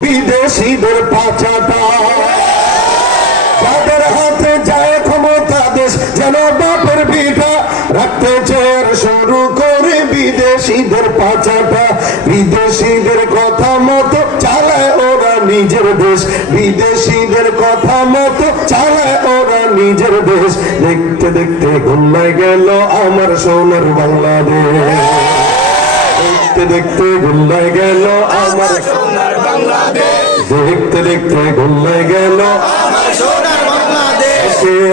বিদেশিদের পাচাটা হাতে যায় ক্ষমতা দেশ, যেন বাপের বিটা রাখতে চেয়ার শুরু করে বিদেশিদের পাচাটা বিদেশিদের কথা মতো চালায় ওরা নিজের দেশ। বিদেশিদের কথা মতো চালায় ওরা নিজের দেশ। দেখতে দেখতে ঘুমায় গেল আমার সোনার বাংলাদেশ। দেখতে দেখতে ঘুমায় গেল আমার বাংলাদেশ। দেখতে দেখতে ঘুমায় গেল।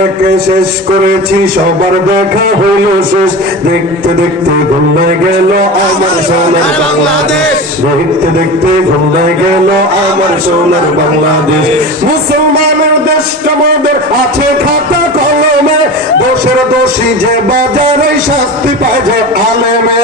একে শেষ করেছি সবার দেখা হইল শেষ। দেখতে দেখতে ঘুমায় গেল আমার সোনার বাংলাদেশ। দেখতে দেখতে ঘুমায় গেল আমার সোনার বাংলাদেশ। মুসলমানের দেশ আমাদের আছে খাতা কলমে। দোষের দোষী যে বাজারে শাস্তি পায় যে আলেমে।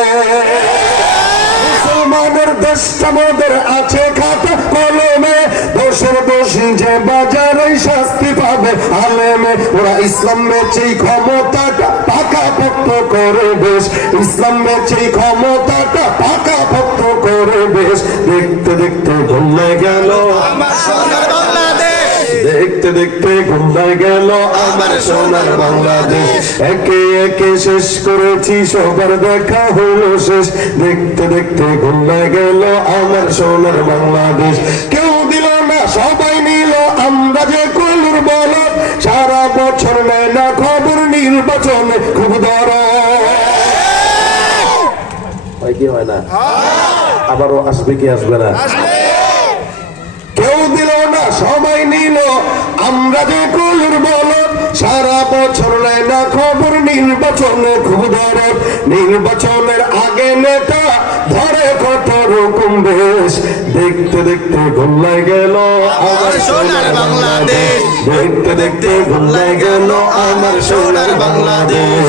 মুসলমানের দেশ আমাদের আছে খাতা কলমে। দোষের দোষী যে বাজারে শাস্তি পাবে আলেমে। ওরা ইসলাম বেচেই ক্ষমতাটা পাকা পক্ত করে বেশ। ইসলাম বেচেই ক্ষমতাটা পাকা পক্ত করে বেশ। দেখতে দেখতে ভুলে গেল দেখতে দেখতে ঘুমে গেল আমার সোনার বাংলাদেশ। একে একে শেষ করেছি সবার দেখা হলো শেষ। দেখতে দেখতে ঘুমে গেল আমার সোনার বাংলাদেশ। কেউ দিল না সবাই নিল আমরা যে কলুর বল। সারা বছর নেয় না খবর নির্বাচনে খুব দর হয় কি হয় না? আবারও আসবে কি আসবে না কেউ দিল না সবাই নিল আমরা যে কলুর বল, সারা বছর নেয় না খবর, নির্বাচনে খুব ধরে। নির্বাচনের আগে নেতা ধরে কত রকম বেশ দেখতে দেখতে ঘুমায় গেল আমার সোনার বাংলাদেশ। দেখতে দেখতে ঘুমায় গেল আমার সোনার বাংলাদেশ।